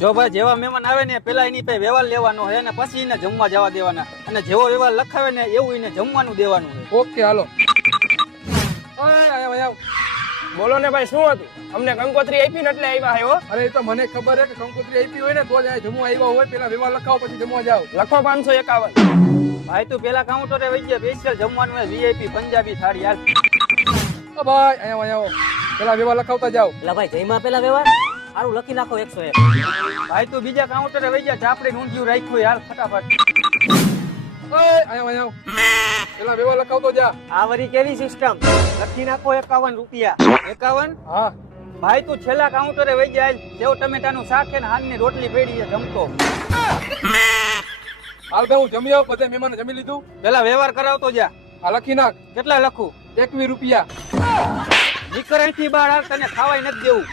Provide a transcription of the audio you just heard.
જો ભાઈ જેવા મહેમાન આવે ને પેલા એની પાસે વ્યવહાર લેવાનો હોય અને પછી એને જમવા જવા દેવાના, અને જેવો વ્યવહાર લખાવે ને એવું એને જમવાનું દેવાનું છે. ઓકે હાલો. બોલો ને ભાઈ, શું હતું? અમને કંકોત્રી આપી ને એટલે આવ્યા હે હો. અરે એ તો મને ખબર છે કે કંકોત્રી આપી હોય ને તો જ આ જમવા આવ્યા હોય. પેલા વ્યવહાર લખાવો પછી જમવા જાઓ. લખો 551. ભાઈ તું પેલા કાઉન્ટરે વઈ ગયા, સ્પેશિયલ જમવાનું હોય, વીઆઈપી પંજાબી થાળી. હાલ ઓ ભાઈ અહીંયા આવો. પેલા વ્યવહાર લખાવતા જાઓ. એટલે ભાઈ જયમાં પેલા વ્યવહાર સારું લખી નાખો 101. ભાઈ તું બીજા કાઉન્ટરે વઈ ગયા, ચાપડી ઊંધિયું રાખ્યું હોય. હાલ ફટાફટ. અહીંયા પેલા વ્યવહાર લખાવતો જા. આ વરી કેવી સિસ્ટમ? લખી નાખો 51 રૂપિયા. 51? હા ભાઈ તું છેલ્લા કાઉન્ટરે વઈ ગયા. સેવ ટમેટાનું શાક છે ને હાંજની રોટલી પડી છે જમતો. હાલ ભાઈ હું જમી આવું. બધા મહેમાન જમી લીધું. પેલા વ્યવહાર કરાવતો જા. આ લખી નાખ. કેટલા લખું? 21 રૂપિયા. નીકળ અહીંથી બહાર. હાલ તને ખાવાય નથી દેવું.